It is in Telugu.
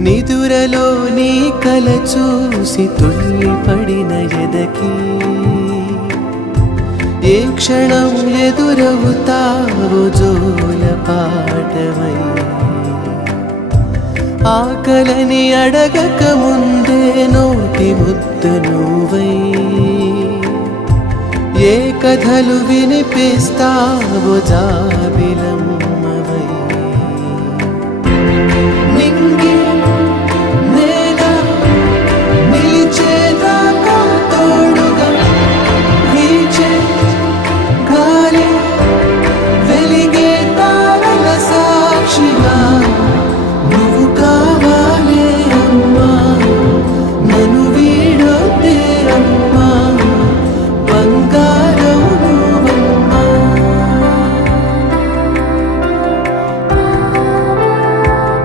నిదురలో నీ కల చూసి తుళ్ళిపడిన ఎదకి ఏ క్షణం ఎదురవుతావో జోల పాటవై ఆకలని అడగక ముందే నోటి ముద్ద నువ్వై ఏ కథలు వినిపిస్తావో జాబిలమ్మ